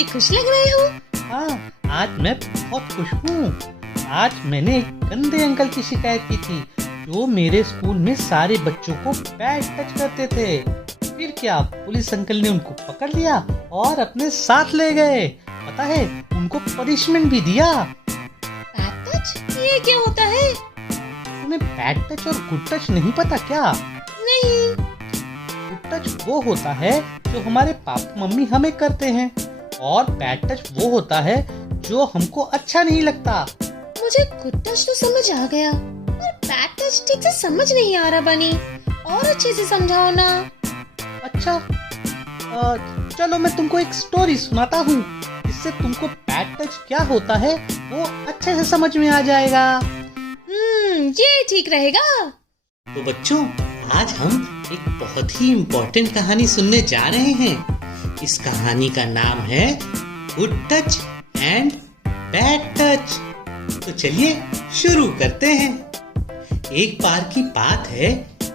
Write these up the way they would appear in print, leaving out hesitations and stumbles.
बड़ी खुश लग रहे हो। हाँ, आज मैं बहुत खुश हूँ। आज मैंने एक गंदे अंकल की शिकायत की थी जो मेरे स्कूल में सारे बच्चों को बैड टच करते थे। फिर क्या, पुलिस अंकल ने उनको पकड़ लिया और अपने साथ ले गए। पता है, उनको पनिशमेंट भी दिया। बैड टच ये क्या होता है? तुम्हें बैड टच और गुड टच नहीं पता क्या? नहीं। गुड टच वो होता है जो हमारे पापा मम्मी हमें करते हैं, और बैड टच वो होता है जो हमको अच्छा नहीं लगता। मुझे गुड टच तो समझ आ गया, पर बैड टच ठीक से समझ नहीं आ रहा बनी। और अच्छे से समझाओ ना। अच्छा, चलो मैं तुमको एक स्टोरी सुनाता हूँ, इससे तुमको बैड टच क्या होता है वो अच्छे से समझ में आ जाएगा। ये ठीक रहेगा। तो बच्चों, आज हम एक बहुत ही इम्पोर्टेंट कहानी सुनने जा रहे हैं। इस कहानी का नाम है good touch and bad touch. तो चलिए शुरू करते हैं। एक बार की बात है,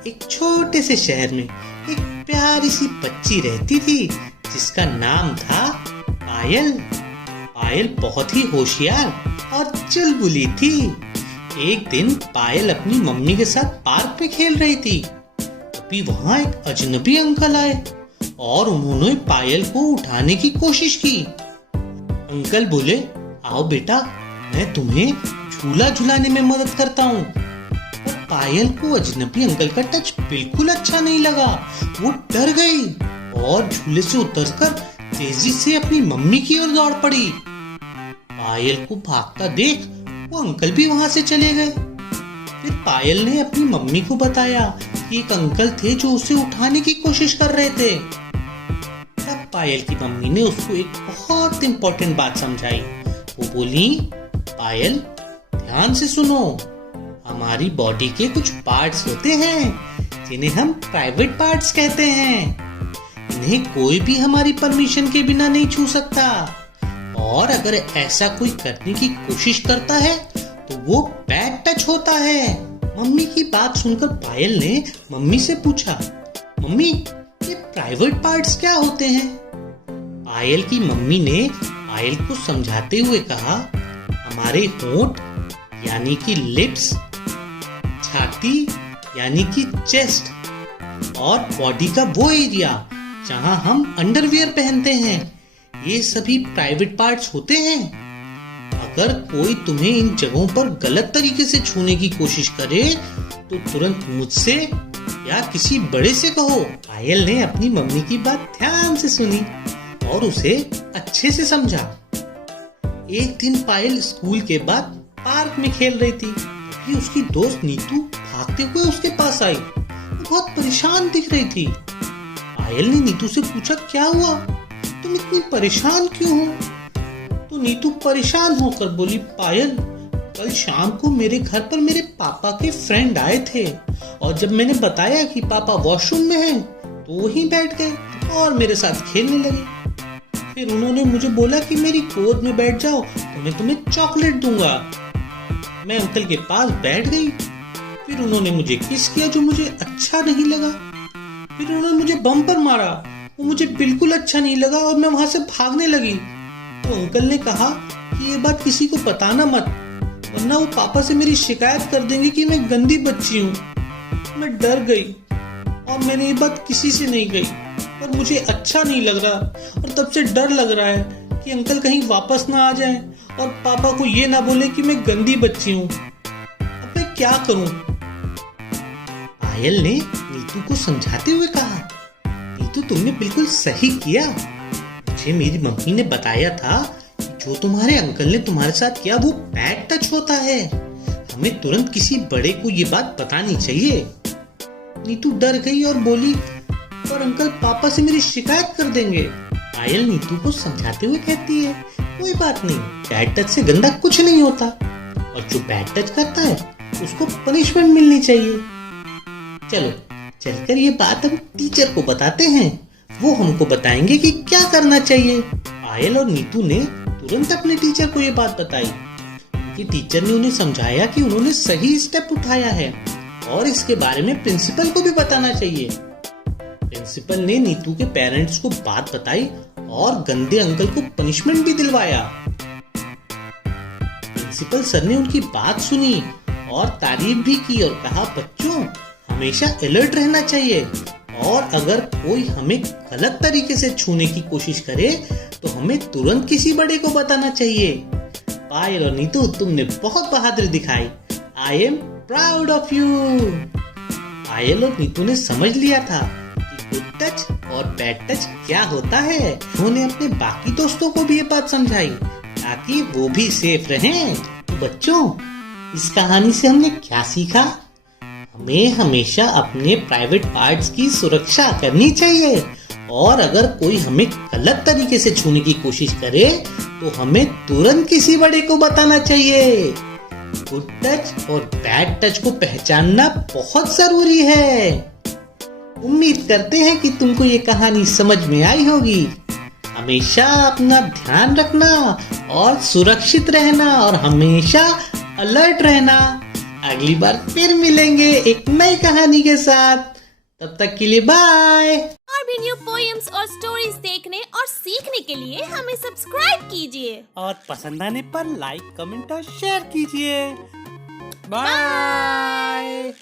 एक छोटे से शहर में एक प्यारी सी बच्ची रहती थी जिसका नाम था पायल। पायल बहुत ही होशियार और चुलबुली थी। एक दिन पायल अपनी मम्मी के साथ पार्क में खेल रही थी। तभी वहां एक अजनबी अंकल आए और उन्होंने पायल को उठाने की कोशिश की। अंकल बोले, आओ बेटा, मैं तुम्हें झूला झुलाने में मदद करता हूँ। पर पायल को अजनबी अंकल का टच बिल्कुल अच्छा नहीं लगा। वो डर गई और झूले से उतरकर तेजी से अपनी मम्मी की ओर दौड़ पड़ी। पायल को भागता देख वो अंकल भी वहां से चले गए। फिर पायल ने अपनी मम्मी को बताया कि एक अंकल थे जो उसे उठाने की कोशिश कर रहे थे। तब पायल की मम्मी ने उसको एक बहुत इंपॉर्टेंट बात समझाई। वो बोली, पायल ध्यान से सुनो, हमारी बॉडी के कुछ पार्ट्स होते हैं जिन्हें हम प्राइवेट पार्ट्स कहते हैं। इन्हें कोई भी हमारी परमिशन के बिना नहीं छू सकता, और अगर ऐसा कोई करने की कोशिश करता है तो वो बैड टच होता है। मम्मी की बात सुनकर पायल ने मम्मी से पूछा, मम्मी ये प्राइवेट पार्ट्स क्या होते हैं? पायल की मम्मी ने पायल को समझाते हुए कहा, हमारे होंठ यानी कि लिप्स, छाती यानी कि चेस्ट, और बॉडी का वो एरिया जहां हम अंडरवियर पहनते हैं, ये सभी प्राइवेट पार्ट्स होते हैं। अगर कोई तुम्हें इन जगहों पर गलत तरीके से छूने की कोशिश करे तो तुरंत मुझसे या किसी बड़े से कहो। पायल ने अपनी मम्मी की बात ध्यान से सुनी और उसे अच्छे से समझा। एक दिन पायल स्कूल के बाद पार्क में खेल रही थी। तभी उसकी दोस्त नीतू भागते हुए उसके पास आई। वो बहुत परेशान दिख रही थी। पायल ने नीतू से पूछा, क्या हुआ, तुम इतनी परेशान क्यों हो? तो नीतू परेशान होकर बोली, पायल कल शाम को मेरे घर पर मेरे पापा के फ्रेंड आए थे, और जब मैंने बताया कि पापा वॉशरूम में हैं तो वहीं बैठ गए और मेरे साथ खेलने लगे। फिर उन्होंने मुझे बोला कि मेरी गोद में बैठ जाओ तो मैं तुम्हें चॉकलेट दूंगा। मैं अंकल के पास बैठ गई। फिर उन्होंने मुझे किस किया जो मुझे अच्छा नहीं लगा। फिर उन्होंने मुझे बम्पर मारा, वो मुझे बिल्कुल अच्छा नहीं लगा और मैं वहां से भागने लगी। तो अंकल ने कहा कि ये बात किसी को बताना मत, वरना वो पापा से मेरी शिकायत कर देंगे कि मैं गंदी बच्ची हूँ। मैं डर गई और मैंने ये बात किसी से नहीं कही, पर मुझे अच्छा नहीं लग रहा और तब से डर लग रहा है कि अंकल कहीं वापस ना आ जाएं और पापा को ये ना बोले कि मैं गंदी बच्ची हूँ। अब मैं क्या करूँ? पायल ने नीतू को समझाते हुए कहा, नीतू तुमने बिल्कुल सही किया। मुझे मेरी मम्मी ने बताया था कि जो तुम्हारे अंकल ने तुम्हारे साथ किया वो बैड टच होता है। हमें तुरंत किसी बड़े को ये बात बतानी चाहिए। नीतू डर गई और बोली, पर अंकल पापा से मेरी शिकायत कर देंगे। पायल नीतू को समझाते हुए कहती है, कोई बात नहीं, बैड टच से गंदा कुछ नहीं होता, और जो बैड टच करता है उसको पनिशमेंट मिलनी चाहिए। चलो चलकर ये बात हम टीचर को बताते हैं, वो हमको बताएंगे कि क्या करना चाहिए। पायल और नीतू ने तुरंत अपने टीचर को ये बात बताई कि टीचर ने उन्हें समझाया कि उन्होंने सही स्टेप उठाया है और इसके बारे में प्रिंसिपल को भी बताना चाहिए। प्रिंसिपल ने नीतू के पेरेंट्स को बात बताई और गंदे अंकल को पनिशमेंट भी दिलवाया। प्रिंसिपल सर ने उनकी बात सुनी और तारीफ भी की और कहा, बच्चों हमेशा अलर्ट रहना चाहिए और अगर कोई हमें गलत तरीके से छूने की कोशिश करे तो हमें तुरंत किसी बड़े को बताना चाहिए। पायल और नीतू, तुमने बहुत बहादुरी दिखाई। I am proud of you. Payal और नीतू ने समझ लिया था कि गुड टच और बैड टच क्या होता है। उन्होंने अपने बाकी दोस्तों को भी ये बात समझाई ताकि वो भी सेफ रहें। तो बच्चों, इस कहानी से हमने क्या सीखा? हमें हमेशा अपने प्राइवेट पार्ट्स की सुरक्षा करनी चाहिए और अगर कोई हमें गलत तरीके से छूने की कोशिश करे तो हमें तुरंत किसी बड़े को बताना चाहिए। गुड टच और बैड टच को पहचानना बहुत जरूरी है। उम्मीद करते हैं कि तुमको ये कहानी समझ में आई होगी। हमेशा अपना ध्यान रखना और सुरक्षित रहना और हमेशा अलर्ट रहना। अगली बार फिर मिलेंगे एक नई कहानी के साथ। तब तक के लिए बाय। और भी न्यू पोएम्स और स्टोरीज देखने और सीखने के लिए हमें सब्सक्राइब कीजिए और पसंद आने पर लाइक, कमेंट और शेयर कीजिए। बाय।